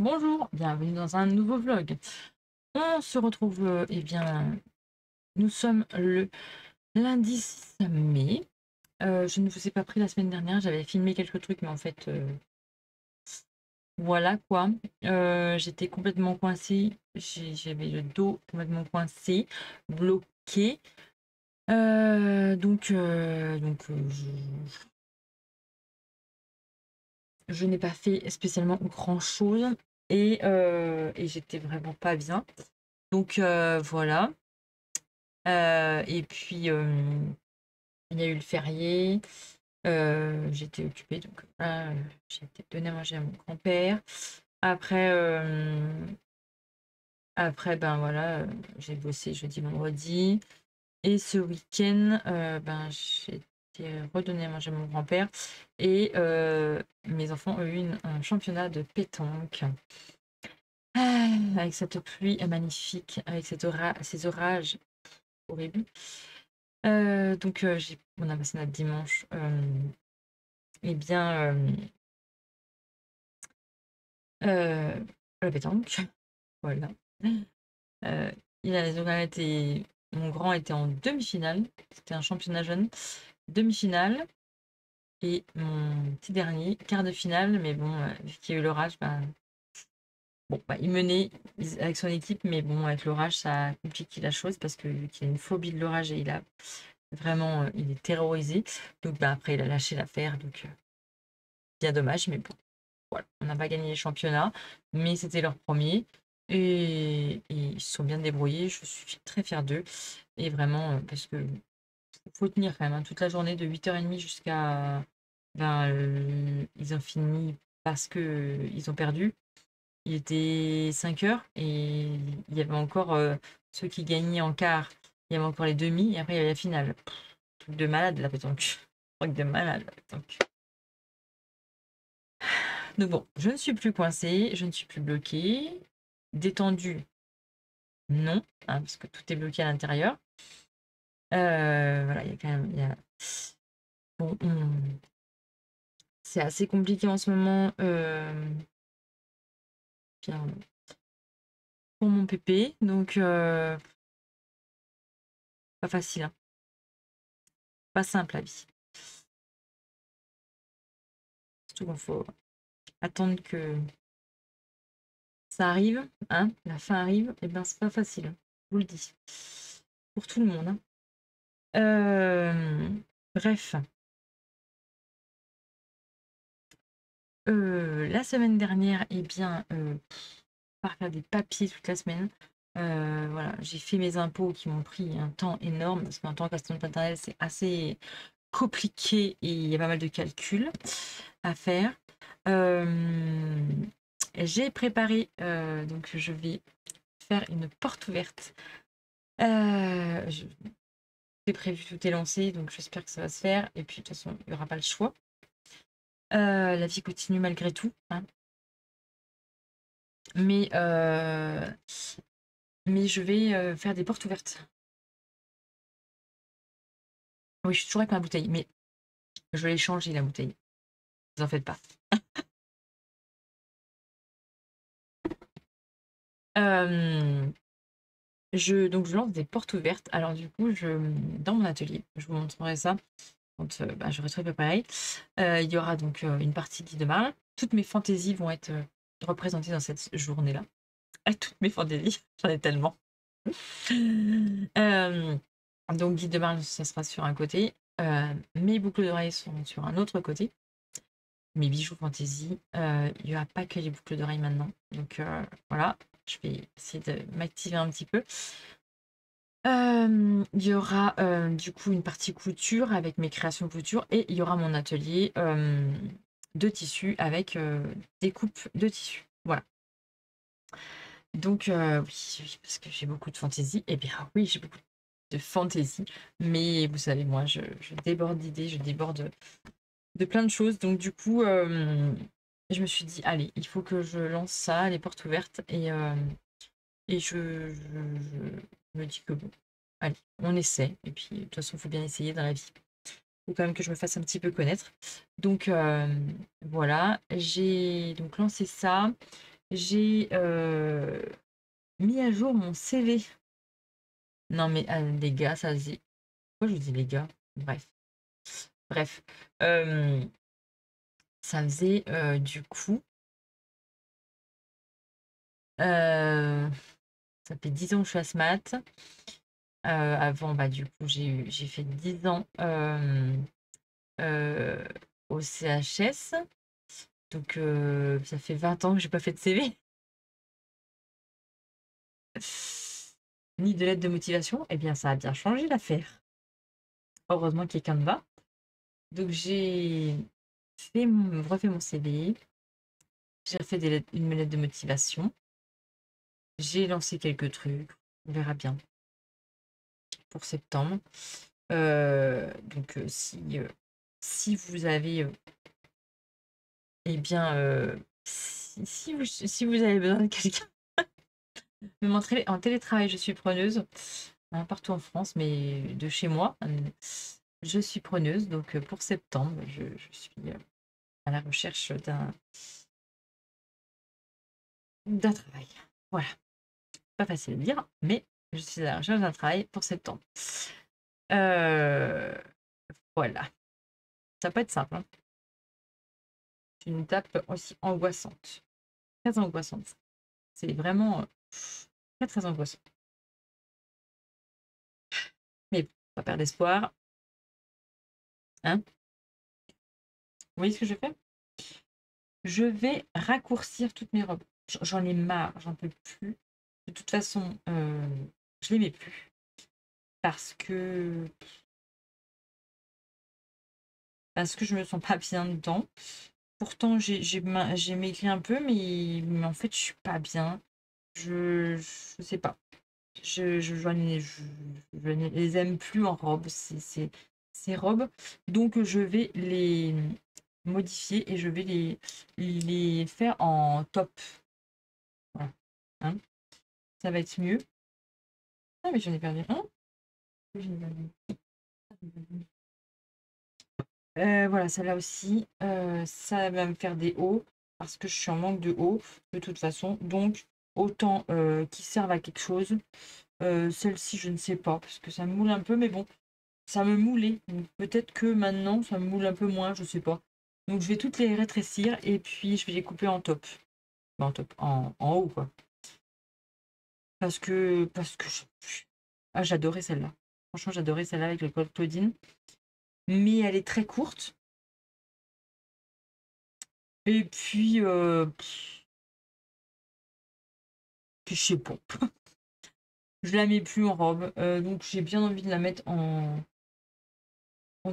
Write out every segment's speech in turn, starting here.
Bonjour, bienvenue dans un nouveau vlog. On se retrouve, eh bien, nous sommes le lundi 6 mai. Je ne vous ai pas pris la semaine dernière, j'avais filmé quelques trucs, mais en fait, voilà quoi. J'étais complètement coincée, j'avais le dos complètement coincé, bloqué. Je n'ai pas fait spécialement grand-chose et j'étais vraiment pas bien. Donc voilà. Et puis, il y a eu le férié, j'étais occupée, donc là, j'ai été donner à manger à mon grand-père. Après, ben voilà, j'ai bossé jeudi, vendredi. Et ce week-end, ben, j'ai été redonner à manger à mon grand-père. Et mes enfants ont eu un championnat de pétanque. Avec cette pluie magnifique, avec ces orages horribles. Donc, on a passé notre dimanche, eh bien, à la pétanque, voilà. Heu, mon grand était en demi-finale, c'était un championnat jeune, demi-finale et mon petit dernier, quart de finale, mais bon, vu qu'il y a eu l'orage, bah, il menait avec son équipe, mais bon, avec l'orage, ça a compliqué la chose parce que vu qu'il a une phobie de l'orage et il a vraiment, il est terrorisé, donc bah, après il a lâché l'affaire, donc bien dommage, mais bon. Voilà, on n'a pas gagné les championnats, mais c'était leur premier et ils se sont bien débrouillés. Je suis très fière d'eux et vraiment, parce que faut tenir quand même, hein, toute la journée de 8h30 jusqu'à ben, ils ont fini parce qu'ils ont perdu. Il était 5h et il y avait encore, ceux qui gagnaient en quart, il y avait encore les demi et après il y avait la finale. Truc de malade la pétanque. Truc de malade la pétanque. Donc bon, je ne suis plus coincée, je ne suis plus bloquée. Détendue, non, hein, parce que tout est bloqué à l'intérieur. Voilà, il y a quand même. Bon, c'est assez compliqué en ce moment. Bien, pour mon pépé, donc pas facile, hein. Pas simple la vie. Surtout qu'il faut attendre que ça arrive, hein, la fin arrive, et ben c'est pas facile, hein, je vous le dis. Pour tout le monde, hein. Bref. La semaine dernière, eh bien, par faire des papiers toute la semaine. Voilà, j'ai fait mes impôts qui m'ont pris un temps énorme parce qu'en tant qu'assistante paternelle, c'est assez compliqué et il y a pas mal de calculs à faire. J'ai préparé, donc je vais faire une porte ouverte. C'est prévu, tout est lancé, donc j'espère que ça va se faire. Et puis de toute façon, il n'y aura pas le choix. La vie continue malgré tout, hein. Mais, je vais faire des portes ouvertes. Oui, je suis toujours avec ma bouteille, mais je l'ai changée la bouteille. Vous en faites pas. Euh, donc je lance des portes ouvertes. Alors du coup, dans mon atelier, je vous montrerai ça quand j'aurai tout préparé. Il y aura donc une partie guide de Marle. Toutes mes fantaisies vont être représentées dans cette journée-là. Ah, toutes mes fantaisies, j'en ai tellement. Euh, donc guide de Marle, ça sera sur un côté. Mes boucles d'oreilles sont sur un autre côté. Mes bijoux fantaisie, il n'y aura pas que les boucles d'oreilles maintenant. Donc voilà, je vais essayer de m'activer un petit peu. Il y aura du coup une partie couture avec mes créations couture et il y aura mon atelier de tissu avec des coupes de tissu. Voilà. Donc oui, parce que j'ai beaucoup de fantaisie. Eh bien oui, j'ai beaucoup de fantaisie. Mais vous savez, moi, je déborde d'idées, je déborde de plein de choses. Donc du coup, je me suis dit, allez, il faut que je lance ça, les portes ouvertes. Et je me dis que bon, allez, on essaie. Et puis, de toute façon, il faut bien essayer dans la vie. Il faut quand même que je me fasse un petit peu connaître. Donc voilà, j'ai donc lancé ça. J'ai mis à jour mon CV. Non, mais les gars, ça faisait. Pourquoi je dis les gars? Bref. Bref. Ça faisait du coup. Ça fait 10 ans que je suis à SMAT. Avant, bah, du coup, j'ai fait 10 ans au CHS. Donc, ça fait 20 ans que j'ai pas fait de CV. Ni de lettre de motivation. Eh bien, ça a bien changé l'affaire. Heureusement, quelqu'un me va. Donc, j'ai refait mon CV. J'ai refait une lettre de motivation. J'ai lancé quelques trucs. On verra bien pour septembre. Donc, si vous avez, eh bien, si vous avez besoin de quelqu'un, même en télétravail, je suis preneuse, hein, partout en France, mais de chez moi, je suis preneuse. Donc, pour septembre, je suis à la recherche d'un travail. Voilà, pas facile à dire, mais je suis à la recherche d'un travail pour septembre. Euh, voilà, ça peut être simple, hein. C'est une étape aussi angoissante, très angoissante. C'est vraiment très, très angoissant. Mais pas perdre espoir. Hein? Vous voyez ce que je fais? Je vais raccourcir toutes mes robes. J'en ai marre, j'en peux plus. De toute façon, je les mets plus. Parce que je me sens pas bien dedans. Pourtant, j'ai maigri un peu, mais en fait, je suis pas bien. Je sais pas. Je ne les aime plus en robe, ces robes. Donc, je vais les modifier et je vais les faire en top. Voilà. Hein, ça va être mieux. Ah, mais j'en ai perdu un. J'en ai perdu voilà, celle-là aussi. Ça va me faire des hauts parce que je suis en manque de hauts de toute façon. Donc, autant qu'ils servent à quelque chose. Celle-ci, je ne sais pas parce que ça me moule un peu, mais bon, ça me moulait. Donc, peut-être que maintenant, ça me moule un peu moins, je sais pas. Donc, je vais toutes les rétrécir et puis je vais les couper en top. En top, en haut, quoi. Ah, j'adorais celle-là. Franchement, j'adorais celle-là avec le col Claudine. Mais elle est très courte. Et puis, je sais pas. Je la mets plus en robe. Donc, j'ai bien envie de la mettre en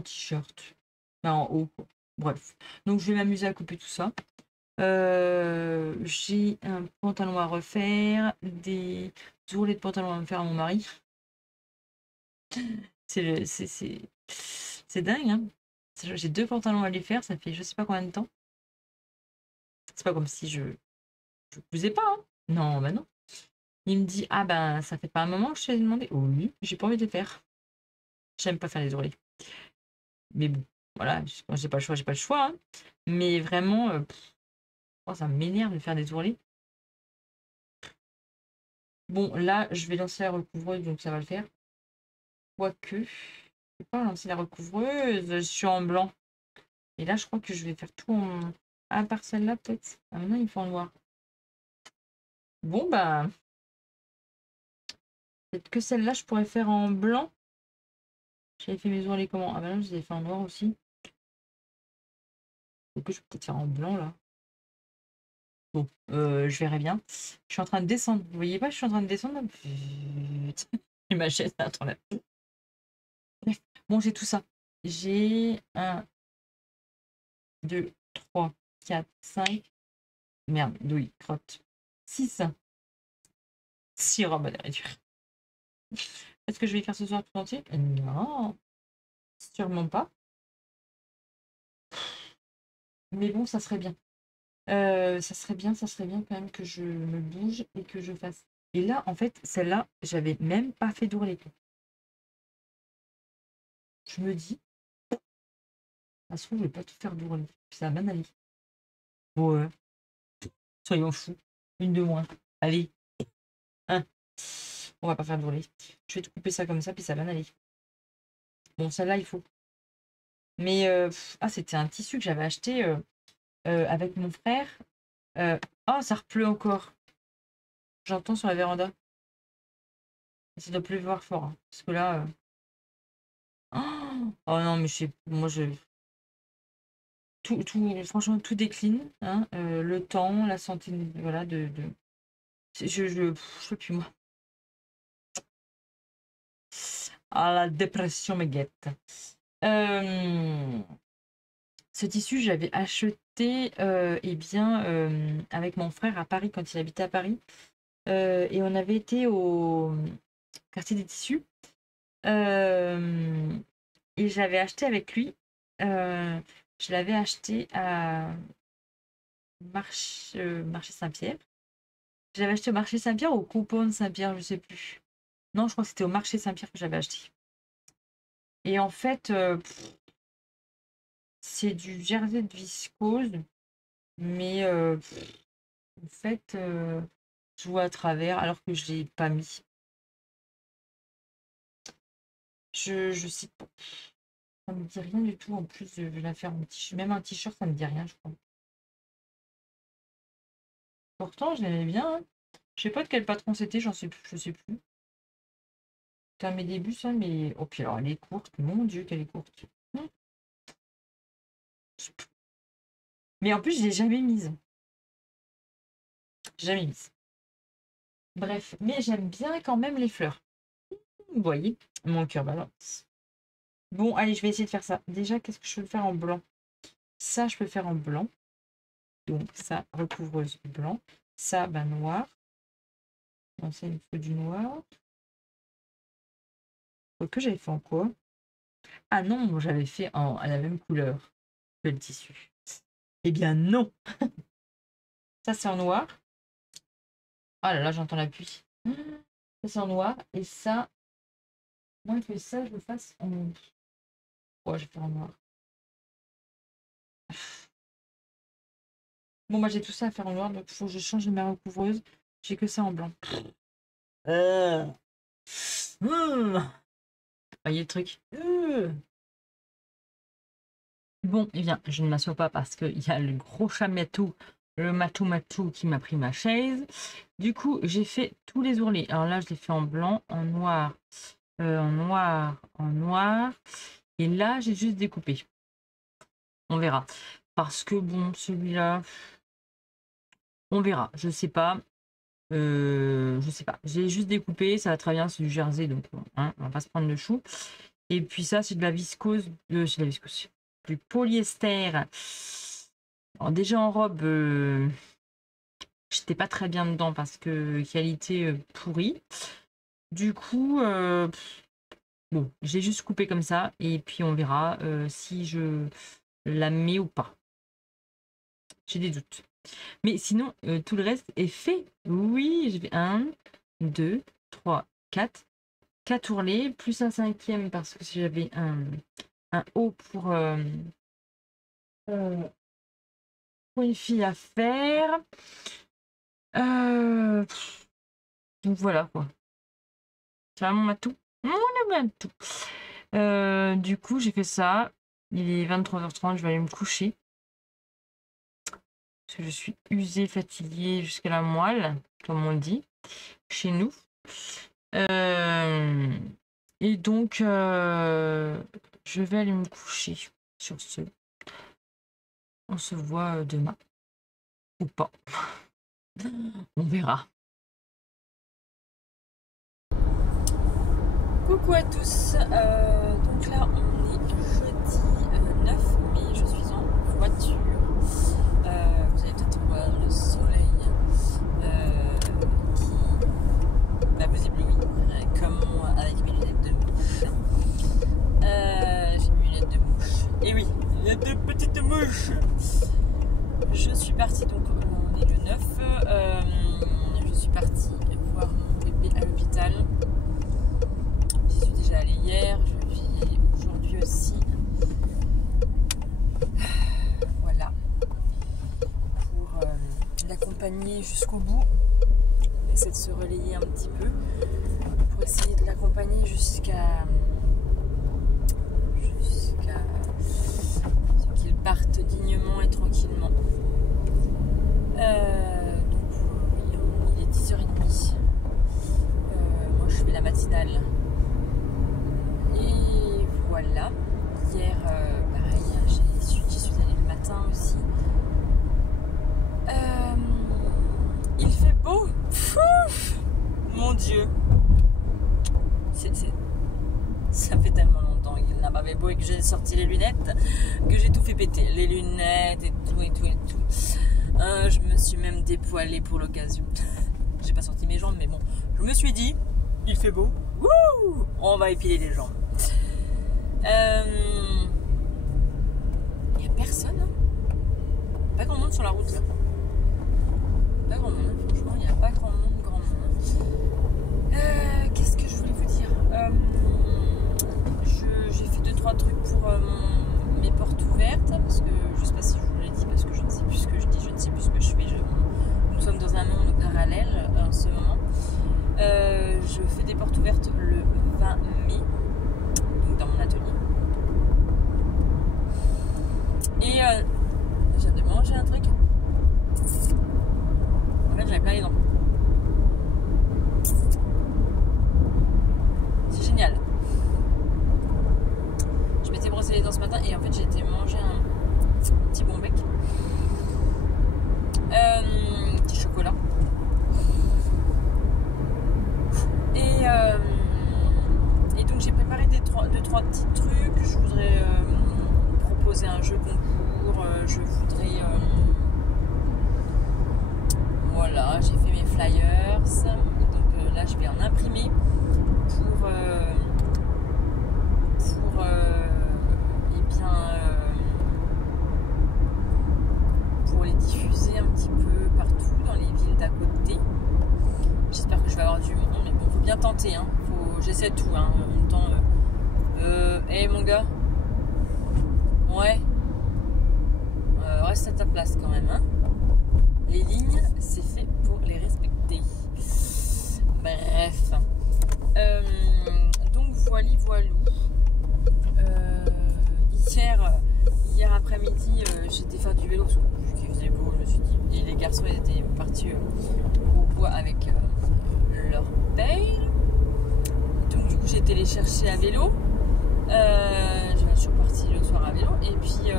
t-shirt. Enfin, en haut, quoi. Bref. Donc, je vais m'amuser à couper tout ça. J'ai un pantalon à refaire, des ourlets de pantalon à me faire à mon mari. C'est dingue, hein. J'ai 2 pantalons à lui faire, ça fait je sais pas combien de temps. C'est pas comme si je cousais pas, hein. Non, bah non. Il me dit: «Ah ben, ça fait pas un moment que je t'ai demandé». Oui, j'ai pas envie de les faire. J'aime pas faire les ourlets. Mais bon, voilà, quand j'ai pas le choix, j'ai pas le choix, hein. Mais vraiment, oh, ça m'énerve de faire des ourlets. Bon, là, je vais lancer la recouvreuse, donc ça va le faire. Quoique, je vais pas lancer la recouvreuse, je suis en blanc. Et là, je crois que je vais faire tout en. À part celle-là, peut-être. Ah, maintenant, il faut en noir. Bon, bah, peut-être que celle-là, je pourrais faire en blanc. J'avais fait mes ourlets comment? Ah, bah non, je les ai fait en noir aussi. Donc, je peux peut-être faire en blanc, là. Bon, je verrai bien. Je suis en train de descendre. Vous voyez pas, je suis en train de descendre, là? Et ma chaise, attends là. Bref. Bon, j'ai tout ça. J'ai 1, 2, 3, 4, 5. Merde, douille, crotte. 6. 6 robes à la réduire. Est-ce que je vais faire ce soir tout entier? Non, sûrement pas. Mais bon, ça serait bien. Ça serait bien quand même que je me bouge et que je fasse. Et là, en fait, celle-là, j'avais même pas fait d'ourlet. Je me dis, de toute façon, je vais pas tout faire d'ourlet. Puis ça va bien aller. Ouais, soyons fous. Une de moins. Allez. Hein. On va pas faire de voler. Je vais te couper ça comme ça, puis ça va aller. Bon, celle-là, il faut. Mais, c'était un tissu que j'avais acheté avec mon frère. Oh, ça repleut encore. J'entends sur la véranda. Ça doit pleuvoir fort. Hein, parce que là... Oh non, mais moi, franchement, tout décline. Hein, le temps, la santé, voilà, je sais plus, moi. Ah, la dépression me guette. Ce tissu, j'avais acheté avec mon frère à Paris, quand il habitait à Paris. Et on avait été au quartier des tissus. Et j'avais acheté avec lui. Je l'avais acheté à marché Saint-Pierre. Je l'avais acheté au marché Saint-Pierre ou au coupon de Saint-Pierre, je sais plus. Non, je crois que c'était au marché Saint-Pierre que j'avais acheté. Et en fait, c'est du jersey de viscose, mais en fait, je vois à travers alors que je l'ai pas mis. Je sais pas. Ça me dit rien du tout. En plus, je vais la faire en t-shirt. Même un t-shirt, ça me dit rien, je crois. Pourtant, je l'aimais bien. Hein. Je sais pas de quel patron c'était, je sais plus. C'était à mes débuts, ça, mais. Oh, puis alors, elle est courte. Mon Dieu, qu'elle est courte. Mais en plus, je l'ai jamais mise. Jamais mise. Bref, mais j'aime bien quand même les fleurs. Vous voyez, mon cœur balance. Bon, allez, je vais essayer de faire ça. Déjà, qu'est-ce que je peux faire en blanc? Ça, je peux faire en blanc. Donc, ça, recouvreuse blanc. Ça, noir. Donc, ça, il me faut du noir. Que j'avais fait en quoi? Ah non, j'avais fait à la même couleur que le tissu. Eh bien, non. Ça, c'est en noir. Oh là là, j'entends la pluie. Ça, c'est en noir. Et ça, moi, que ça, je le fasse en... Ouais, je vais faire en noir. Bon, moi, j'ai tout ça à faire en noir, donc il faut que je change de ma recouvreuse. J'ai que ça en blanc. Voyez le truc. Bon, eh bien, je ne m'assois pas parce qu'il y a le gros chat Matou, le Matou qui m'a pris ma chaise. Du coup, j'ai fait tous les ourlets. Alors là, je l'ai fait en blanc, en noir, en noir, en noir. Et là, j'ai juste découpé. On verra. Parce que bon, celui-là, on verra. Je sais pas. Je sais pas. J'ai juste découpé. Ça va très bien. C'est du jersey, donc hein, on va pas se prendre de chou. Et puis ça, c'est de la viscose. C'est de la viscose. Du polyester. Alors déjà en robe, j'étais pas très bien dedans parce que qualité pourrie. Du coup, bon, j'ai juste coupé comme ça et puis on verra si je la mets ou pas. J'ai des doutes. Mais sinon, tout le reste est fait. Oui, je vais 1, 2, 3, 4. 4 ourlets, plus un cinquième parce que si j'avais un haut pour une fille à faire. Donc voilà quoi. C'est vraiment ma tout. Du coup, j'ai fait ça. Il est 23h30, je vais aller me coucher. Parce que je suis usée, fatiguée jusqu'à la moelle, comme on dit, chez nous. Et donc, je vais aller me coucher sur ce. On se voit demain. Ou pas. On verra. Coucou à tous. Donc là, on est jeudi 9 mai. Je suis en voiture. Vous allez peut-être voir le soleil qui va vous éblouir, comme moi avec mes lunettes de mouche. J'ai mes lunettes de mouche. Et oui, lunettes de petite mouche. Je suis partie, donc on est le 9. Je suis partie voir mon bébé à l'hôpital. J'y suis déjà allée hier, je vais aujourd'hui aussi. Voilà. Pour la l'accompagner jusqu'au bout. On essaie de se relayer un petit peu pour essayer de l'accompagner jusqu'à ce qu'il parte dignement et tranquillement. Donc oui, il est 10h30. Moi je fais la matinale. Et voilà. Hier, pareil, j'y suis allée le matin aussi. Il fait beau. Pfff, mon Dieu. Ça fait tellement longtemps qu'il n'a pas fait beau et que j'ai sorti les lunettes, que j'ai tout fait péter. Les lunettes et tout. Je me suis même dépoilée pour l'occasion. J'ai pas sorti mes jambes, mais bon. Je me suis dit, il fait beau. Wouh, on va épiler les jambes. Il n'y a personne. Hein. Pas grand monde sur la route là. Pas grand monde, franchement, il n'y a pas grand monde. Qu'est-ce que je voulais vous dire, j'ai fait 2-3 trucs pour mes portes ouvertes, parce que je sais pas si je vous l'ai dit, parce que je ne sais plus ce que je dis, je ne sais plus ce que je fais. Nous sommes dans un monde parallèle en ce moment. Je fais des portes ouvertes le 20 mai, donc dans mon atelier. Et je viens de manger un truc. En fait, j'avais plein les dents. C'est génial. Je m'étais brossé les dents ce matin et en fait j'ai été manger un petit bon bec. Petit chocolat. Et donc j'ai préparé 2-3 petits trucs. Je voudrais proposer un jeu concours. Je voudrais... voilà, j'ai fait mes flyers. Donc là je vais en imprimer pour les diffuser un petit peu partout dans les villes d'à côté. J'espère que je vais avoir du monde, mais bon, faut bien tenter, hein. J'essaie tout, hein. En même temps, hey mon gars, ouais, reste à ta place quand même, hein. Les lignes, c'est fait pour les respecter. Bref. Donc voilou. Hier après-midi, j'étais faire du vélo parce qu'il faisait beau, je me suis dit. Et les garçons étaient partis au bois avec leur père. Donc du coup j'ai été les chercher à vélo. Je suis repartie le soir à vélo. Et puis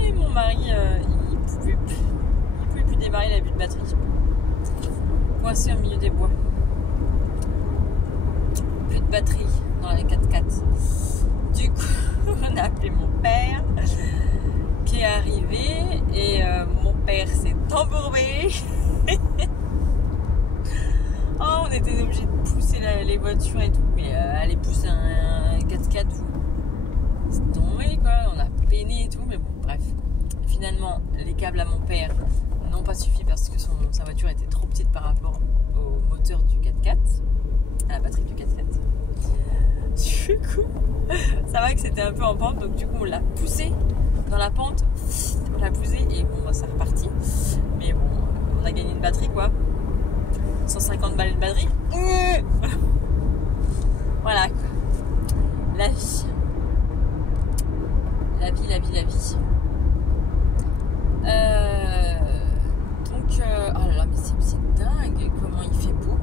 et mon mari il pouvait plus démarrer, il avait plus de batterie. Coincé au milieu des bois. Plus de batterie dans les 4x4. Du coup, on a appelé mon père qui est arrivé et mon père s'est embourbé. Oh, on était obligé de pousser les voitures et tout, mais aller pousser un 4x4, c'est tombé quoi. On a peiné et tout, mais bon, bref. Finalement, les câbles à mon père n'ont pas suffi parce que sa voiture était trop petite par rapport au moteur du 4x4, à la batterie du 4x4. Du coup, ça va que c'était un peu en pente, donc du coup on l'a poussé dans la pente, on l'a poussé et bon, bah, ça repartit. Mais bon, on a gagné une batterie quoi. 150 balles de batterie. Voilà quoi. La vie. Donc, oh là là, mais c'est dingue comment il fait beau.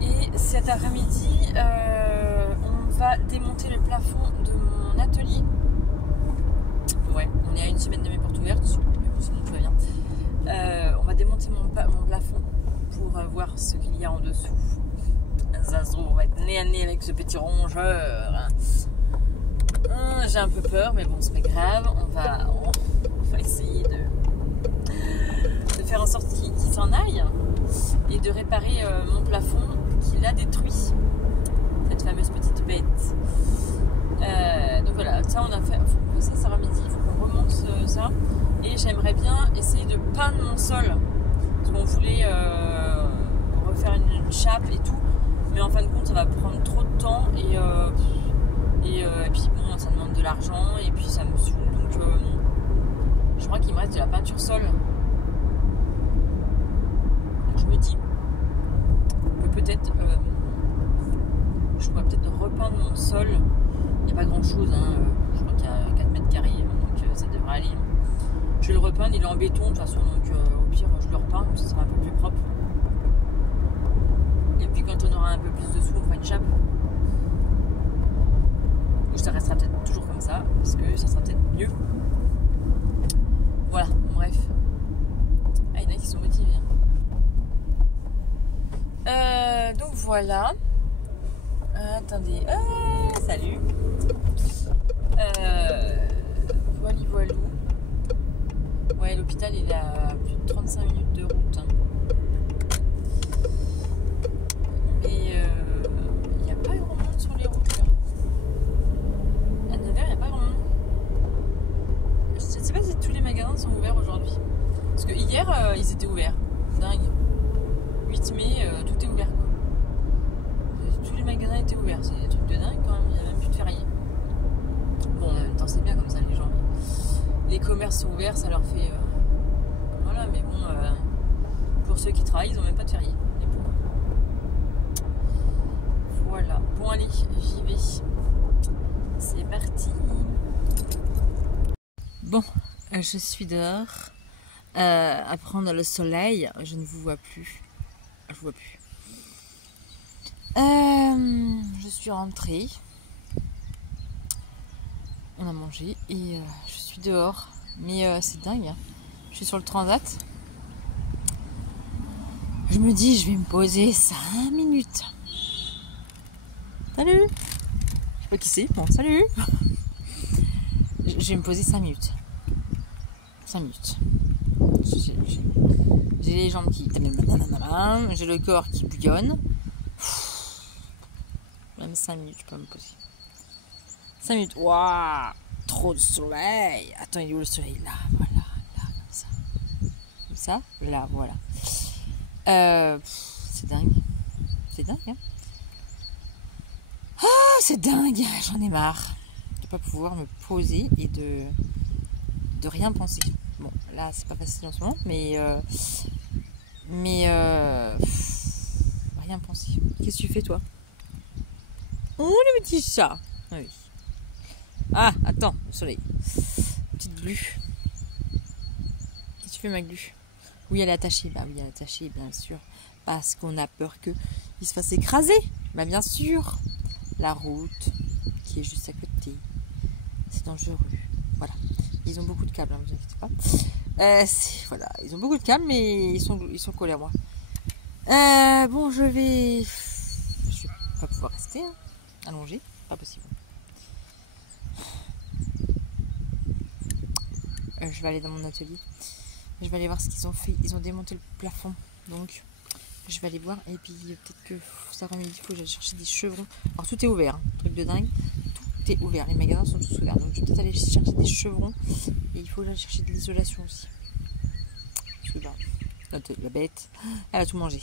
Et cet après-midi, on va démonter le plafond de mon atelier. Ouais, on est à une semaine de mes portes ouvertes, sinon tout va bien. On va démonter mon plafond pour voir ce qu'il y a en dessous. Zazo, on va être nez à nez avec ce petit rongeur. J'ai un peu peur, mais bon, c'est pas grave. On va essayer de faire en sorte qu'il s'en aille et de réparer mon plafond qu'il a détruit. Cette fameuse petite bête. Donc voilà, ça on a fait. Faut que ça sera midi, il faut qu'on remonte ça. Et j'aimerais bien essayer de peindre mon sol. Parce qu'on voulait refaire une chape et tout. Mais en fin de compte, ça va prendre trop de temps. Et puis bon, ça demande de l'argent. Et puis ça me saoule. Donc crois qu'il me reste de la peinture sol. Donc je me dis que peut-être je pourrais peut-être repeindre mon sol. Il n'y a pas grand chose, hein. Je crois qu'il y a 4 mètres carrés, donc ça devrait aller. Je vais le repeindre, il est en béton de toute façon, donc au pire je le repeins, ça sera un peu plus propre. Et puis quand on aura un peu plus de sous, on fera une chape. Ou ça restera peut-être toujours comme ça, parce que ça sera peut-être mieux. Voilà, bref. Ah, il y en a qui sont motivés. Donc voilà. Attendez. Salut. Voilou. Ouais, l'hôpital il est à plus de 35 minutes de route. Hein. Mais il n'y a pas grand monde sur les routes là. À 9h, il n'y a pas grand monde. Je ne sais pas si tous les magasins sont ouverts aujourd'hui. Parce que hier, ils étaient ouverts. Dingue. 8 mai, tout est ouvert quoi. Tous les magasins étaient ouverts. C'est des trucs de dingue quand même. Il n'y a même plus de férié. Bon, en même temps, c'est bien comme ça, les gens. Les commerces sont ouverts, ça leur fait... Voilà, mais bon, pour ceux qui travaillent, ils n'ont même pas de férié. Les pauvres. Voilà. Bon, allez, j'y vais. C'est parti. Bon, je suis dehors. À prendre le soleil. Je ne vous vois plus. Je vous vois plus. Je suis rentrée. On a mangé et je suis dehors. Mais c'est dingue. Je suis sur le transat. Je me dis, je vais me poser 5 minutes. Salut. Je sais pas qui c'est. Bon, salut. Je vais me poser 5 minutes. 5 minutes. J'ai les jambes qui... J'ai le corps qui bouillonne. Même 5 minutes, je peux me poser. 5 minutes. Waouh, trop de soleil. Attends, il est où le soleil? Là, voilà. Là, comme ça. Comme ça. Là, voilà. C'est dingue. C'est dingue, hein. Ah, c'est dingue. J'en ai marre de pas pouvoir me poser et de rien penser. Bon, là, c'est pas facile en ce moment, mais rien penser. Qu'est-ce que tu fais, toi? Oh, le petit chat. Ah oui. Ah, attends, le soleil. Petite glu. Qu'est-ce que tu fais, ma glu? Oui, elle est attachée. Bah oui, elle est attachée, bien sûr. Parce qu'on a peur qu'il se fasse écraser. Bah bien sûr. La route qui est juste à côté. C'est dangereux. Voilà. Ils ont beaucoup de câbles, hein, vous inquiétez pas. Voilà, ils ont beaucoup de câbles, mais ils sont collés à moi. Bon, je vais pas pouvoir rester hein, allongé, pas possible. Je vais aller dans mon atelier. Je vais aller voir ce qu'ils ont fait. Ils ont démonté le plafond, donc je vais aller voir. Et puis peut-être que cet après-midi, il faut que j'aille chercher des chevrons. Alors tout est ouvert, hein, truc de dingue. Tout est ouvert. Les magasins sont tous ouverts, donc je vais peut-être aller chercher des chevrons. Et il faut que j'aille chercher de l'isolation aussi. Parce que la bête, elle a tout mangé.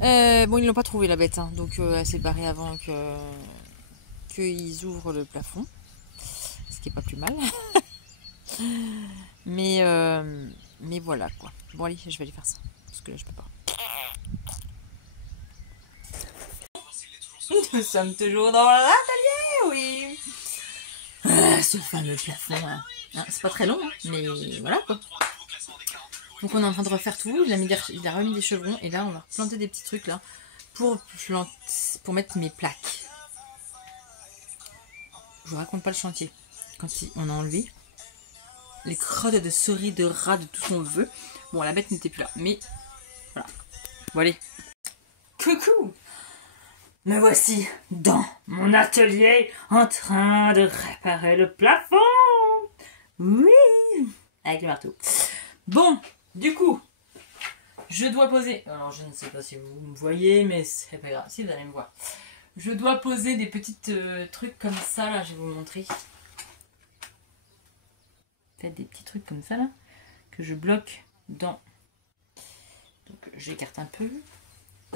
Bon, ils l'ont pas trouvé la bête, hein, donc elle s'est barrée avant qu'ils ouvrent le plafond, ce qui est pas plus mal. mais voilà quoi. Bon allez, je vais aller faire ça parce que là je peux pas. Nous sommes toujours dans l'atelier, oui. Ce fameux plafond, hein. C'est pas très long, hein, mais voilà quoi. Donc on est en train de refaire tout, il a remis des chevrons et là on va planter des petits trucs là pour mettre mes plaques. Je vous raconte pas le chantier. Quand on a enlevé les crottes de souris, de rats, de tout ce qu'on veut. Bon, la bête n'était plus là, mais voilà. Bon allez. Coucou. Me voici dans mon atelier en train de réparer le plafond. Oui, avec le marteau. Bon, du coup, je dois poser... Alors, je ne sais pas si vous me voyez, mais c'est pas grave. Si, vous allez me voir. Je dois poser des petites trucs comme ça, là. Je vais vous montrer. Faites des petits trucs comme ça, là, que je bloque dans... Donc, j'écarte un peu.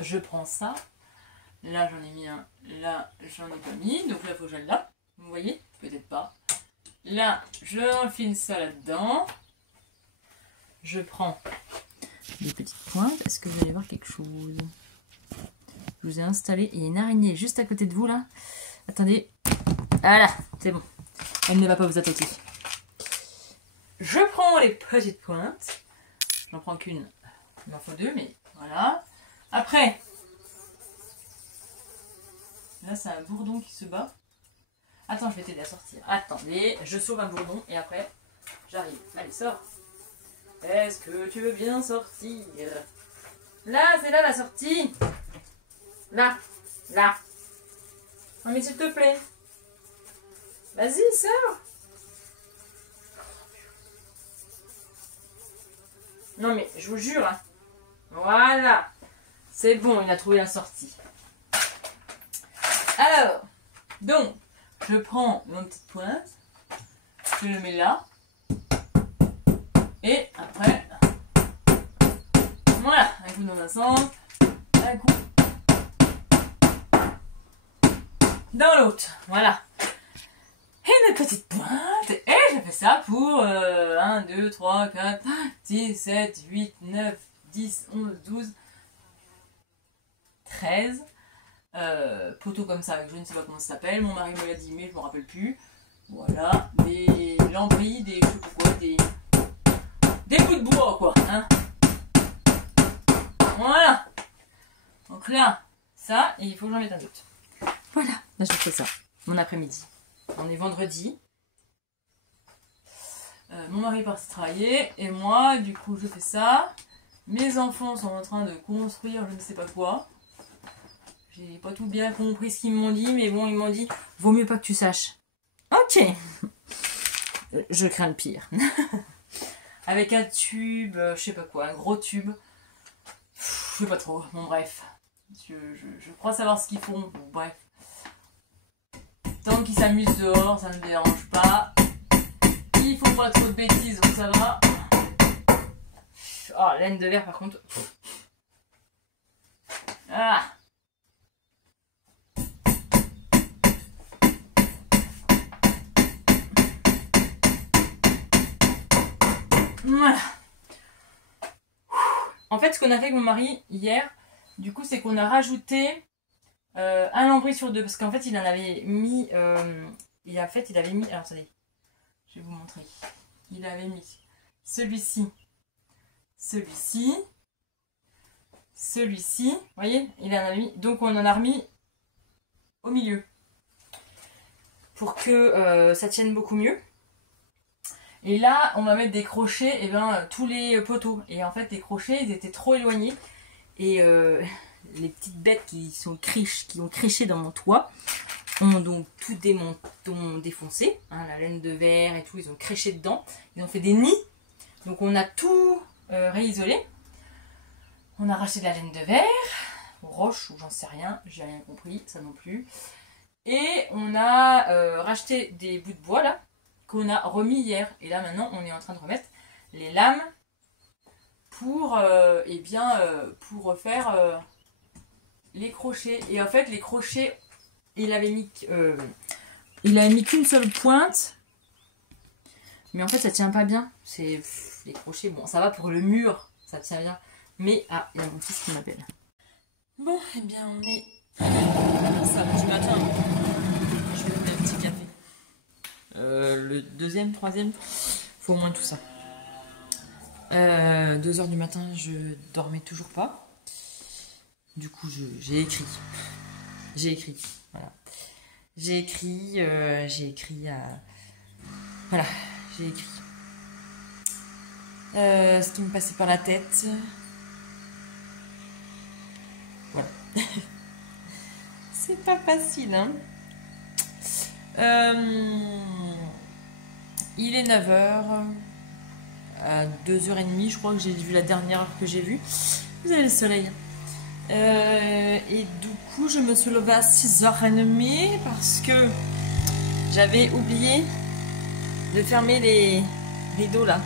Je prends ça. Là, j'en ai mis un. Là, j'en ai pas mis. Donc là, il faut que j'aille là. Vous voyez? Peut-être pas. là, je enfile ça là-dedans. Je prends des petites pointes. Est-ce que vous allez voir quelque chose? Je vous ai installé. Il y a une araignée juste à côté de vous là. Attendez. Voilà, c'est bon. Elle ne va pas vous attaquer. Je prends les petites pointes. J'en prends qu'une. Il m'en faut deux, mais voilà. Après, là c'est un bourdon qui se bat. Attends, je vais t'aider à sortir. Attendez, je sauve un bourdon et après, j'arrive. Allez, sors. Est-ce que tu veux bien sortir? Là, c'est là la sortie. Là, là. Non mais s'il te plaît. Vas-y, sors. Non mais, je vous jure. Hein. Voilà. C'est bon, il a trouvé la sortie. Alors, donc, je prends mon petite pointe. Je le mets là. Et après, voilà, un coup dans un sens, un coup dans l'autre, voilà. Et mes petites pointes, et je fais ça pour 1, 2, 3, 4, 6, 7, 8, 9, 10, 11, 12, 13 poteaux comme ça, je ne sais pas comment ça s'appelle, mon mari me l'a dit mais je ne me rappelle plus. Voilà, des lambris, des je sais pas quoi, des bouts de bois quoi, hein. Voilà. Donc là, ça, et il faut que j'en mette un autre. Voilà, là je fais ça, mon après-midi. On est vendredi. Mon mari est parti travailler, et moi, du coup, je fais ça. Mes enfants sont en train de construire je ne sais pas quoi. J'ai pas tout bien compris ce qu'ils m'ont dit, mais bon, ils m'ont dit, vaut mieux pas que tu saches. Ok. Je crains le pire. Avec un tube, je sais pas quoi, un gros tube. Je sais pas trop, bon bref. Je crois savoir ce qu'ils font, bon, bref. Tant qu'ils s'amusent dehors, ça ne me dérange pas. Ils font pas trop de bêtises, donc ça va. Oh, laine de verre par contre. Ah. Voilà. En fait, ce qu'on a fait avec mon mari hier, du coup, c'est qu'on a rajouté un lambris sur deux. Parce qu'en fait, il en avait mis... il avait mis... Alors, attendez. Je vais vous montrer. Il avait mis celui-ci. Celui-ci. Celui-ci. Vous voyez? Il en a mis... Donc, on en a remis au milieu. Pour que ça tienne beaucoup mieux. Et là, on va mettre des crochets, et ben tous les poteaux. Et en fait, les crochets, ils étaient trop éloignés. Et les petites bêtes qui ont criché dans mon toit ont donc tout défoncé. Hein, la laine de verre et tout, ils ont créché dedans. Ils ont fait des nids. Donc on a tout réisolé. On a racheté de la laine de verre, roche ou j'en sais rien, j'ai rien compris, ça non plus. Et on a racheté des bouts de bois là, qu'on a remis hier. Et là maintenant on est en train de remettre les lames pour pour refaire les crochets. Et en fait les crochets, il avait mis qu'une seule pointe, mais en fait ça tient pas bien. C'est les crochets, bon ça va pour le mur, ça tient bien, mais ah, il y a mon fils qui m'appelle. Bon, et bien on est ça du matin. Je vais donner un petit café. Le deuxième, troisième, faut au moins tout ça. 2h du matin, je dormais toujours pas. Du coup, j'ai écrit. Voilà. J'ai écrit Voilà, j'ai écrit. Ce qui me passait par la tête. Voilà. C'est pas facile, hein. Il est 9h. À 2h30, je crois que j'ai vu la dernière heure que j'ai vue. Vous avez le soleil. Et du coup, je me suis levée à 6h30 parce que j'avais oublié de fermer les rideaux là.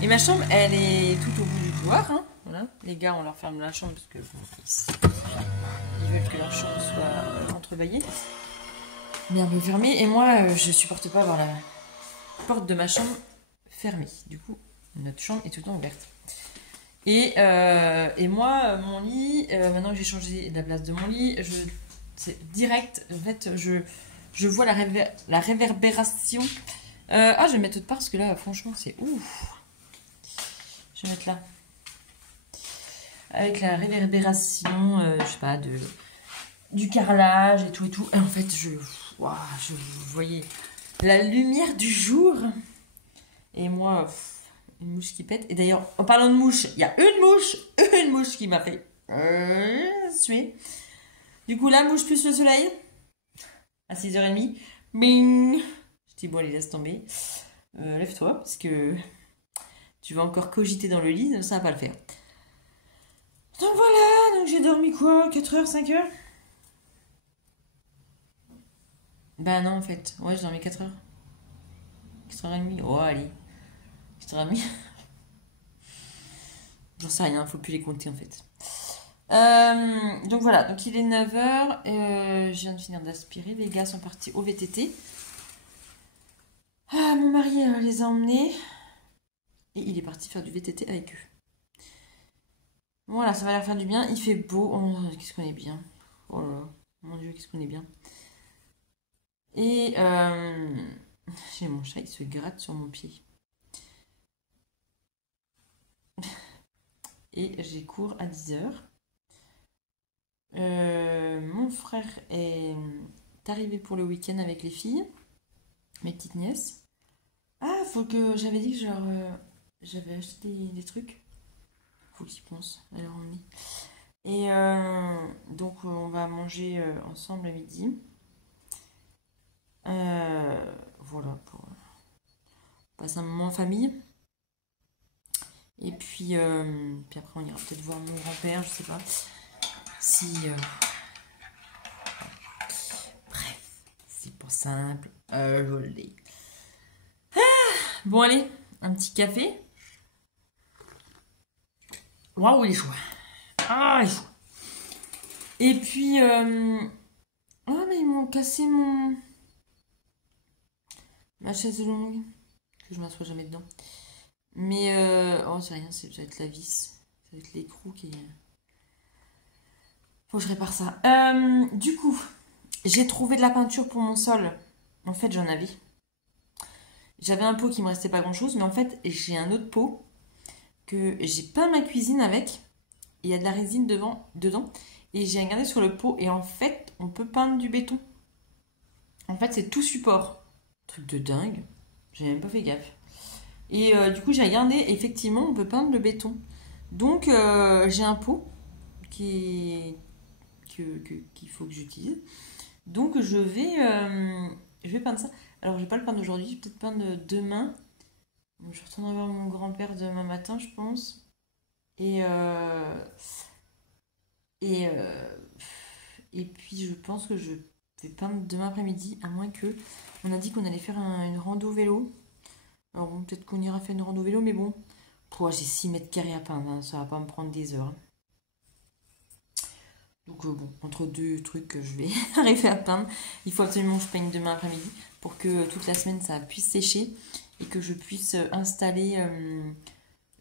Et ma chambre, elle est tout au bout du couloir. Hein. Voilà. Les gars, on leur ferme la chambre parce que ils veulent que leur chambre soit entrebâillée. bien peu fermée. Et moi, je supporte pas avoir la porte de ma chambre fermée. Du coup, notre chambre est tout le temps ouverte. Et moi, mon lit, maintenant que j'ai changé la place de mon lit, c'est direct. En fait, je vois la réverbération. Je vais mettre autre part parce que là, franchement, c'est ouf. Je vais mettre là. Avec la réverbération, je sais pas, du carrelage et tout et tout. Et en fait, je voyais la lumière du jour. Et moi, une mouche qui pète. Et d'ailleurs, en parlant de mouche, il y a une mouche qui m'a fait suer. Du coup, la mouche plus le soleil, à 6h30, bing. Je dis, bon, allez, laisse tomber. Lève-toi, parce que tu vas encore cogiter dans le lit, ça va pas le faire. Donc voilà, donc j'ai dormi quoi, 4h, 5h? Bah non, en fait, ouais, j'ai dormi 4h. 4h30, oh, allez. 4h30. J'en sais rien, faut plus les compter en fait. Donc voilà, donc il est 9h, je viens de finir d'aspirer, les gars sont partis au VTT. Mon mari les a emmenés et il est parti faire du VTT avec eux. Voilà, ça va leur faire du bien, il fait beau, oh, qu'est-ce qu'on est bien. Oh là là, mon dieu, qu'est-ce qu'on est bien. Et j'ai mon chat, il se gratte sur mon pied. Et j'ai cours à 10h. Mon frère est arrivé pour le week-end avec les filles, mes petites nièces. Ah, faut que j'avais dit que j'avais acheté des trucs. Faut que j'y pense à leur emmener. Et donc on va manger ensemble à midi. Voilà, pour passer un moment en famille. Et puis après on ira peut-être voir mon grand-père, je sais pas. Si. Bref, c'est pas simple. Je l'ai. Bon, allez, un petit café. Waouh, il est chaud. Ah, il est chaud. Et puis. Oh, mais ils m'ont cassé ma chaise longue. Que je m'assois jamais dedans. Mais. Oh, c'est rien, ça va être la vis. Ça va être l'écrou qui. Faut que je répare ça. Du coup, j'ai trouvé de la peinture pour mon sol. En fait, j'en avais. J'avais un pot qui me restait pas grand chose, mais en fait, j'ai un autre pot que j'ai peint ma cuisine avec. Il y a de la résine dedans. Et j'ai regardé sur le pot. Et en fait, on peut peindre du béton. En fait, c'est tout support. Truc de dingue. J'ai même pas fait gaffe. Et du coup, j'ai regardé. Effectivement, on peut peindre le béton. Donc, j'ai un pot qu'il faut que j'utilise. Donc, je vais peindre ça. Alors, je vais pas le peindre aujourd'hui. Je vais peut-être peindre demain. Je retournerai voir mon grand-père demain matin, je pense. Et, et, euh, et puis je pense que je vais peindre demain après-midi, à moins que. On a dit qu'on allait faire une rando vélo. Alors bon, peut-être qu'on ira faire une rando vélo, mais bon. J'ai 6 mètres carrés à peindre, hein, ça va pas me prendre des heures. Donc bon, entre deux trucs que je vais arriver à peindre, il faut absolument que je peigne demain après-midi pour que toute la semaine ça puisse sécher et que je puisse installer,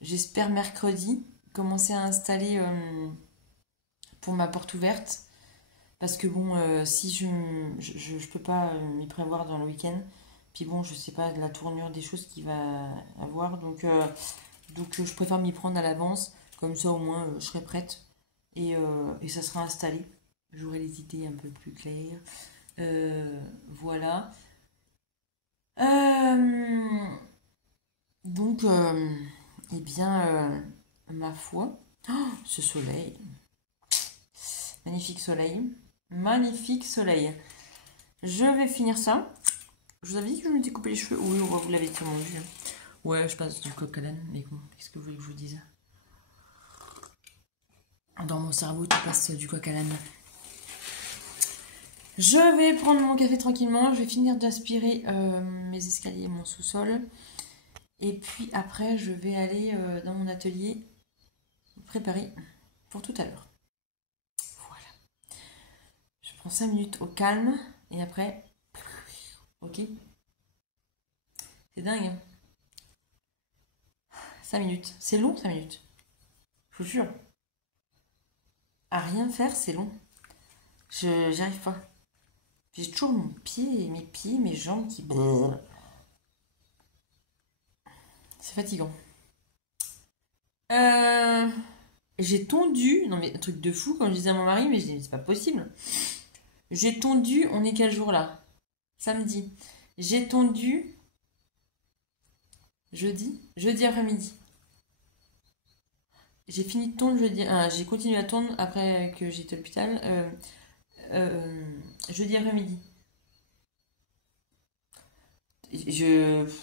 j'espère mercredi, commencer à installer pour ma porte ouverte. Parce que bon, si je peux pas m'y prévoir dans le week-end, puis bon, je sais pas de la tournure des choses qu'il va avoir, donc je préfère m'y prendre à l'avance, comme ça au moins je serai prête et ça sera installé. J'aurai les idées un peu plus claires. Voilà. Donc, eh bien, ma foi, ce soleil, magnifique soleil. Magnifique soleil. Je vais finir ça. Je vous avais dit que je m'étais coupé les cheveux. Oui, vous l'avez sûrement vu. Ouais, je passe du coq à l'âne. Mais bon, qu'est-ce que vous voulez que je vous dise? Dans mon cerveau, tu passes du coq à l'âne. Je vais prendre mon café tranquillement. Je vais finir d'aspirer mes escaliers et mon sous-sol. Et puis après, je vais aller dans mon atelier préparer pour tout à l'heure. Voilà. Je prends 5 minutes au calme et après, Ok? C'est dingue, hein. 5 minutes. C'est long, 5 minutes. Je vous jure. À rien faire, c'est long. J'y arrive pas. J'ai toujours mon pied, mes pieds, mes jambes qui... C'est fatigant. J'ai tondu... Non mais un truc de fou quand je disais à mon mari, mais je dis, mais c'est pas possible. J'ai tondu, on est quel jour là? Samedi. J'ai tondu jeudi après-midi. J'ai fini de tondre jeudi. J'ai continué à tondre après que j'étais à l'hôpital. Jeudi après-midi. Je. Ça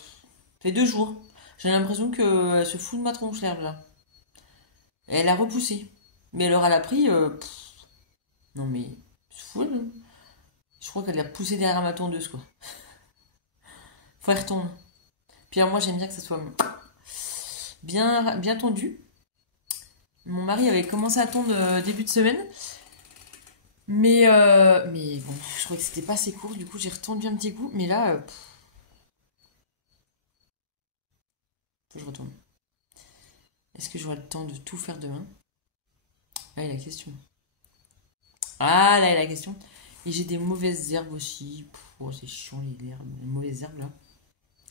fait 2 jours. J'ai l'impression qu'elle se fout de ma tronche, l'herbe là. Elle a repoussé. Mais alors elle a pris. Non mais. C'est fou, là. Je crois qu'elle a poussé derrière ma tondeuse, quoi. Faut y retourner. Puis alors, moi j'aime bien que ça soit bien tondu. Mon mari avait commencé à tondre début de semaine. Mais bon, je trouvais que c'était pas assez court, du coup j'ai retendu un petit coup. Mais là, faut que je retourne. Est-ce que j'aurai le temps de tout faire demain? Là est la question. Ah, là est la question. Et j'ai des mauvaises herbes aussi. Oh, c'est chiant les herbes, les mauvaises herbes là.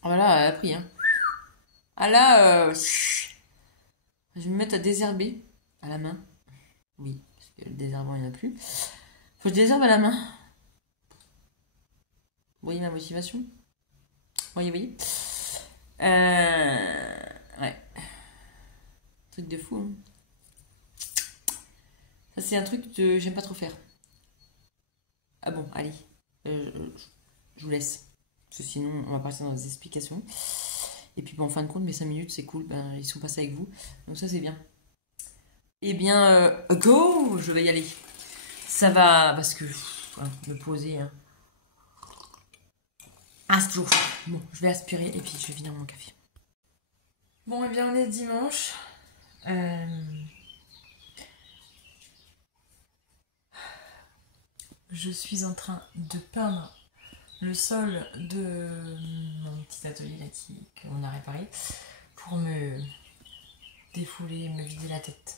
Ah bah là, elle a pris, hein. Ah là, je vais me mettre à désherber à la main. Oui, parce que le désherbant il n'y en a plus. Faut que je désherbe à la main. Vous voyez ma motivation? Voyez, voyez. Ouais. Truc de fou, hein. Ça, c'est un truc que j'aime pas trop faire. Ah bon, allez. Je vous laisse. Parce que sinon, on va passer dans des explications. Et puis, bon, en fin de compte, mes 5 minutes, c'est cool. Ben, ils sont passés avec vous. Donc, ça, c'est bien. Eh bien, go! Je vais y aller. Ça va, parce que voilà, me poser, hein. Ah, c'est toujours chaud. Bon, je vais aspirer et puis je vais finir mon café. Bon, eh bien, on est dimanche. Je suis en train de peindre le sol de mon petit atelier là qu'on a réparé pour me défouler, me vider la tête.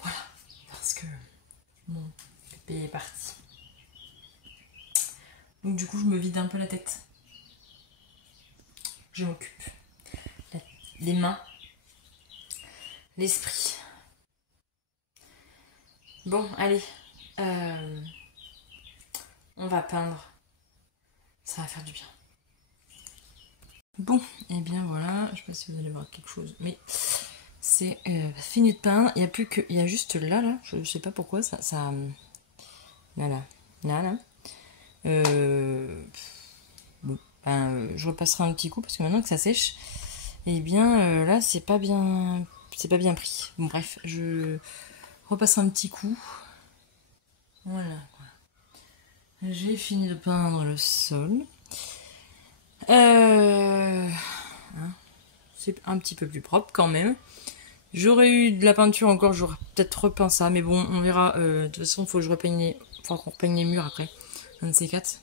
Voilà, parce que mon bébé est parti. Donc du coup, je me vide un peu la tête. Je m'occupe. Les mains, l'esprit. Bon, allez. On va peindre. Ça va faire du bien. Bon, et bien voilà. Je sais pas si vous allez voir quelque chose, mais c'est fini de peindre. Il y a plus que, il y a juste là. Je sais pas pourquoi ça. Voilà, là. Bon, ben, je repasserai un petit coup parce que maintenant que ça sèche, et bien là c'est pas bien pris. Bon bref, je repasserai un petit coup. Voilà. J'ai fini de peindre le sol. Hein, c'est un petit peu plus propre quand même. J'aurais eu de la peinture encore, j'aurais peut-être repeint ça, mais bon, on verra. De toute façon, faut qu'on repeigne les murs après, un de ces quatre.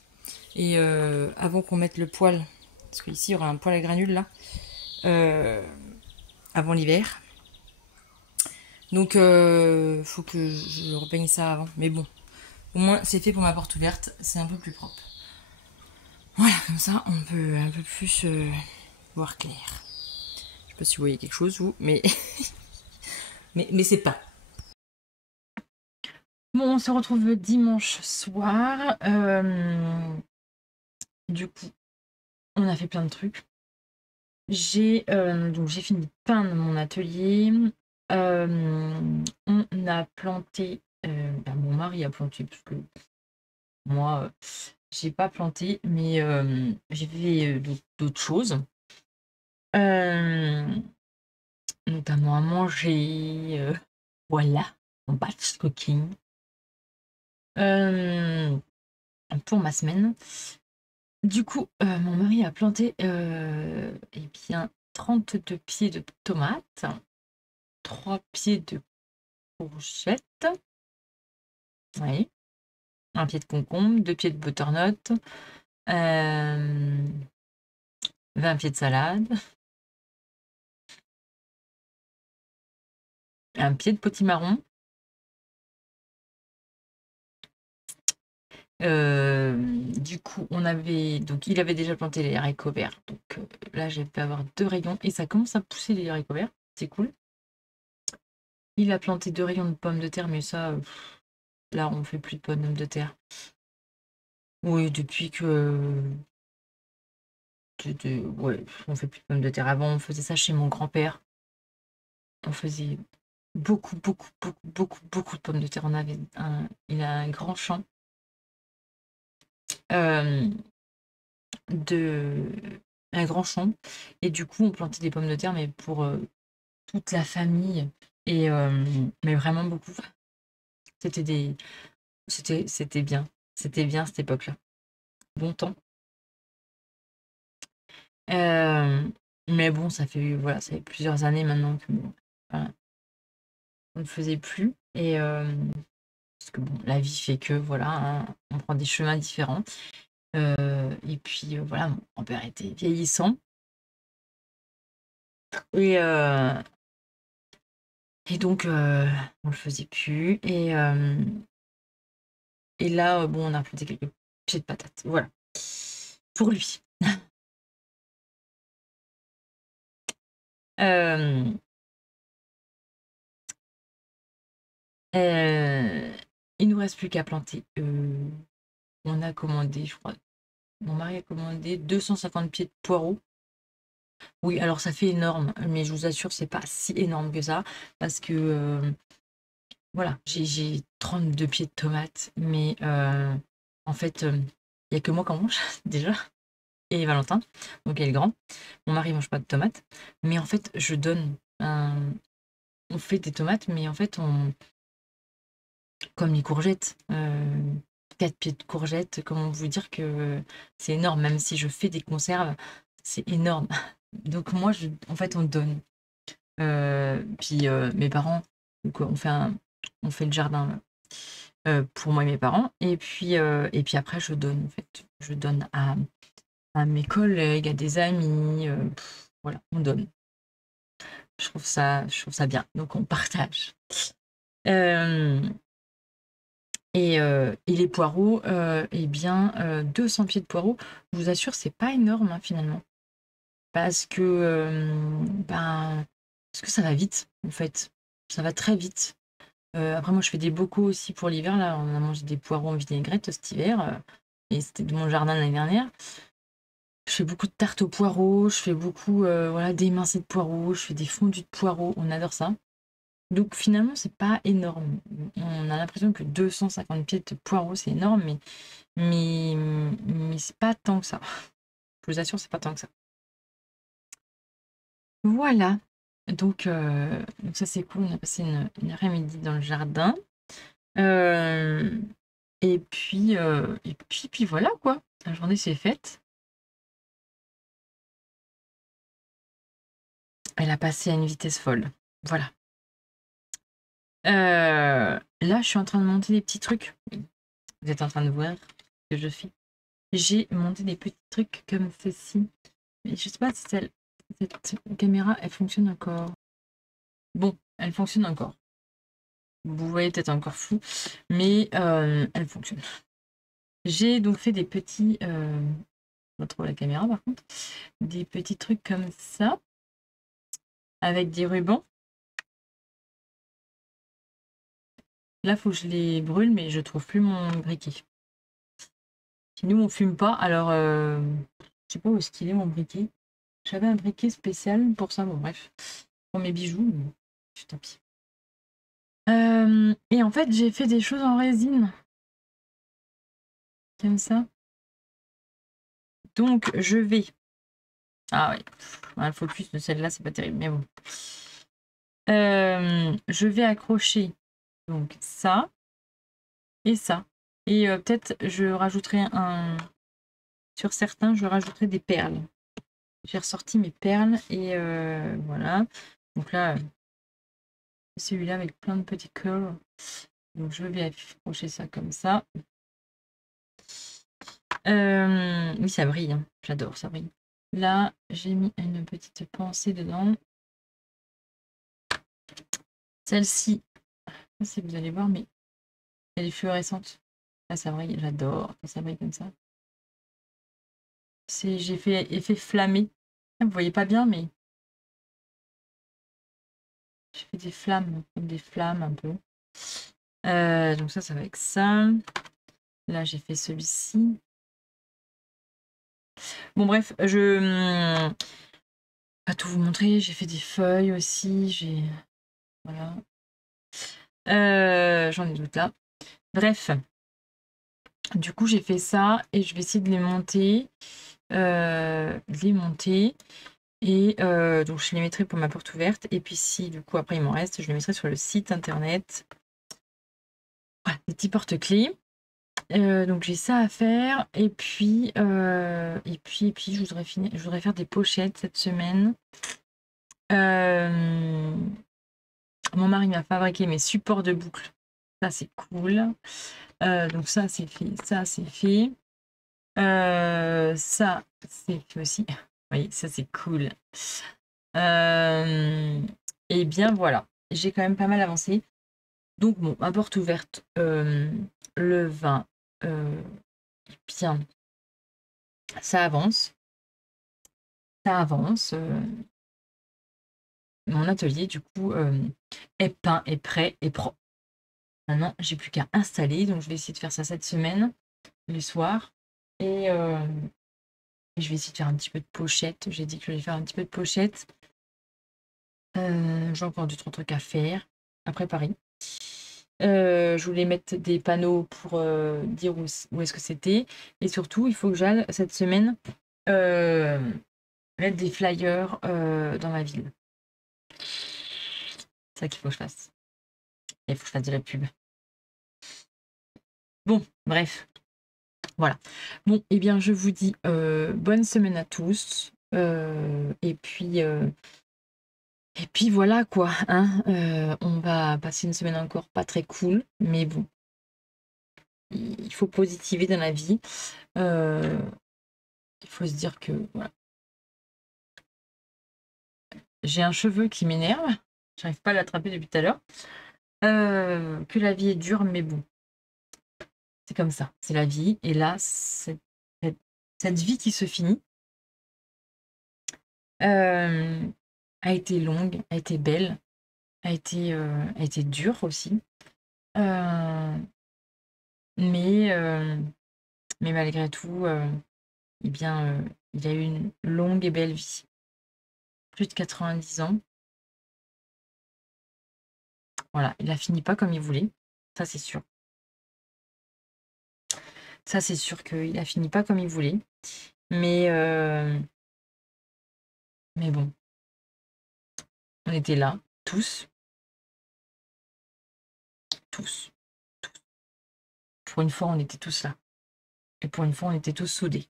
Et avant qu'on mette le poêle, parce qu'ici il y aura un poêle à granules là, avant l'hiver. Donc faut que je repeigne ça avant. Mais bon, au moins c'est fait pour ma porte ouverte, c'est un peu plus propre. Voilà, comme ça on peut un peu plus voir clair. Je sais pas si vous voyez quelque chose vous, mais mais c'est pas. Bon, on se retrouve dimanche soir. Du coup, on a fait plein de trucs. Donc j'ai fini de peindre mon atelier. On a planté. Mon mari a planté parce que moi, j'ai pas planté, mais j'ai fait d'autres choses. Notamment à manger. Voilà, mon batch cooking. Pour ma semaine. Du coup, mon mari a planté eh bien, 32 pieds de tomates, 3 pieds de courgettes, oui, un pied de concombre, 2 pieds de butternut, Euh, 20 pieds de salade. Un pied de potimarron. Du coup, donc il avait déjà planté les haricots verts. Donc là, j'ai pu avoir 2 rayons et ça commence à pousser les haricots verts. C'est cool. Il a planté 2 rayons de pommes de terre, mais ça, là, on fait plus de pommes de terre. Oui, depuis que. Ouais, on fait plus de pommes de terre. Avant, on faisait ça chez mon grand-père. On faisait beaucoup, beaucoup, beaucoup, beaucoup, beaucoup de pommes de terre. Il a un grand champ euh, de, un grand champ. Et du coup, on plantait des pommes de terre, mais pour toute la famille. Et mais vraiment beaucoup. C'était des, c'était bien. C'était bien cette époque-là. Bon temps. Euh, mais bon, ça fait plusieurs années maintenant que voilà, on ne faisait plus. Et parce que bon, la vie fait que voilà, hein, on prend des chemins différents. Et puis voilà, mon grand-père était vieillissant. Et, euh, et donc, on le faisait plus. Et là, bon, on a planté quelques pieds de patates. Voilà. Pour lui. Euh, euh, il nous reste plus qu'à planter. On a commandé, je crois, mon mari a commandé 250 pieds de poireaux. Oui, alors ça fait énorme, mais je vous assure, c'est pas si énorme que ça, parce que voilà, j'ai 32 pieds de tomates, mais en fait, il n'y a que moi qui en mange déjà, et Valentin, donc il est grand. Mon mari mange pas de tomates, mais en fait, on fait des tomates, mais en fait, comme les courgettes, 4 pieds de courgettes, comment vous dire que c'est énorme, même si je fais des conserves, c'est énorme. Donc moi, en fait, on donne. Puis mes parents, donc on fait le jardin pour moi et mes parents, et puis après je donne en fait, je donne à mes collègues, à des amis, voilà, on donne. Je trouve ça bien, donc on partage. Euh, et les poireaux, eh bien, 200 pieds de poireaux, je vous assure, c'est pas énorme hein, finalement, parce que ben, parce que ça va vite en fait, ça va très vite. Après, moi, je fais des bocaux aussi pour l'hiver. Là, on a mangé des poireaux en vinaigrette cet hiver. Et c'était de mon jardin l'année dernière. Je fais beaucoup de tartes aux poireaux. Je fais beaucoup voilà, d'émincés de poireaux. Je fais des fondus de poireaux. On adore ça. Donc, finalement, c'est pas énorme. On a l'impression que 250 pieds de poireaux, c'est énorme. Mais c'est pas tant que ça. Je vous assure, c'est pas tant que ça. Voilà. Donc ça, c'est cool. On a passé une après-midi dans le jardin. Euh, puis voilà quoi. La journée s'est faite. Elle a passé à une vitesse folle. Voilà. Là, je suis en train de monter des petits trucs. Vous êtes en train de voir ce que je fais. J'ai monté des petits trucs comme ceci. Mais je sais pas si cette caméra, elle fonctionne encore. Bon, elle fonctionne encore. Vous voyez peut-être encore flou, mais elle fonctionne. J'ai donc fait des petits. Je retrouve la caméra par contre. Des petits trucs comme ça, avec des rubans. Là, faut que je les brûle, mais je trouve plus mon briquet. Si nous, on fume pas, alors je sais pas où est-ce qu'il est mon briquet. J'avais un briquet spécial pour ça, bon bref. Pour mes bijoux, mais tant pis. Et en fait, j'ai fait des choses en résine. Comme ça. Donc, je vais. Ah oui, le focus de celle-là, c'est pas terrible, mais bon. Je vais accrocher donc ça et ça. Et peut-être je rajouterai sur certains, je rajouterai des perles. J'ai ressorti mes perles et voilà. Donc là, celui-là avec plein de petits curls. Donc je vais accrocher ça comme ça. Oui, ça brille, hein. J'adore, ça brille. Là, j'ai mis une petite pensée dedans. Celle-ci, je sais pas si vous allez voir, mais elle est fluorescente. Là, ça brille, j'adore quand ça brille comme ça. J'ai fait effet flammé. Vous voyez pas bien, mais j'ai fait des flammes, comme des flammes un peu. Donc ça va avec ça. Là, j'ai fait celui-ci. Bon, bref, je pas tout vous montrer. J'ai fait des feuilles aussi. Voilà. J'en ai d'autres là. Bref, du coup, j'ai fait ça et je vais essayer de les monter. Et donc, je les mettrai pour ma porte ouverte. Et puis, si du coup, après, il m'en reste, je les mettrai sur le site internet. Voilà, des petits porte-clés. Donc, j'ai ça à faire. Et puis, je voudrais faire des pochettes cette semaine. Mon mari m'a fabriqué mes supports de boucles. Ça, c'est cool. Donc, ça, c'est fait. Ça, c'est fait. Ça, c'est fait aussi. Oui, ça, c'est cool. Et bien, voilà. J'ai quand même pas mal avancé. Donc, bon, ma porte ouverte, le 20, bien, ça avance. Ça avance. Mon atelier, du coup, est peint, est prêt, est propre. Maintenant, j'ai plus qu'à installer. Donc, je vais essayer de faire ça cette semaine, le soir. Et je vais essayer de faire un petit peu de pochette. J'ai dit que je vais faire un petit peu de pochette. J'ai encore du trucs à faire, à préparer. Je voulais mettre des panneaux pour dire où est-ce que c'était. Et surtout, il faut que j'aille cette semaine mettre des flyers dans ma ville. C'est ça qu'il faut que je fasse. Et il faut que je fasse de la pub. Bon, bref. Voilà. Bon, eh bien, je vous dis bonne semaine à tous. Et puis voilà quoi. Hein, on va passer une semaine encore pas très cool. Mais bon, il faut positiver dans la vie. Il faut se dire que voilà. J'ai un cheveu qui m'énerve. J'arrive pas à l'attraper depuis tout à l'heure. Que la vie est dure, mais bon, c'est comme ça. C'est la vie. Et là, cette vie qui se finit a été longue, a été belle, a été dure aussi. Mais, mais malgré tout, eh bien, il a eu une longue et belle vie. Plus de 90 ans. Voilà, il a fini pas comme il voulait. Ça, c'est sûr. Ça, c'est sûr qu'il a fini pas comme il voulait. Mais bon, on était là, tous, tous, tous. Pour une fois, on était tous là. Et pour une fois, on était tous soudés.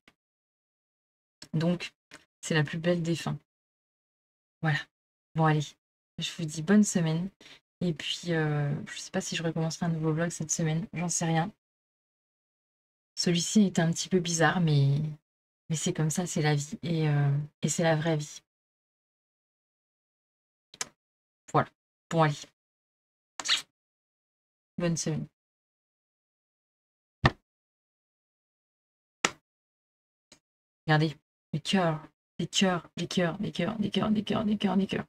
Donc, c'est la plus belle des fins. Voilà. Bon, allez, je vous dis bonne semaine. Et puis, je sais pas si je recommencerai un nouveau vlog cette semaine. J'en sais rien. Celui-ci était un petit peu bizarre, mais c'est comme ça, c'est la vie. Et c'est la vraie vie. Voilà. Bon, allez. Bonne semaine. Regardez, les cœurs, les cœurs, les cœurs, les cœurs, les cœurs, les cœurs, les cœurs, les cœurs.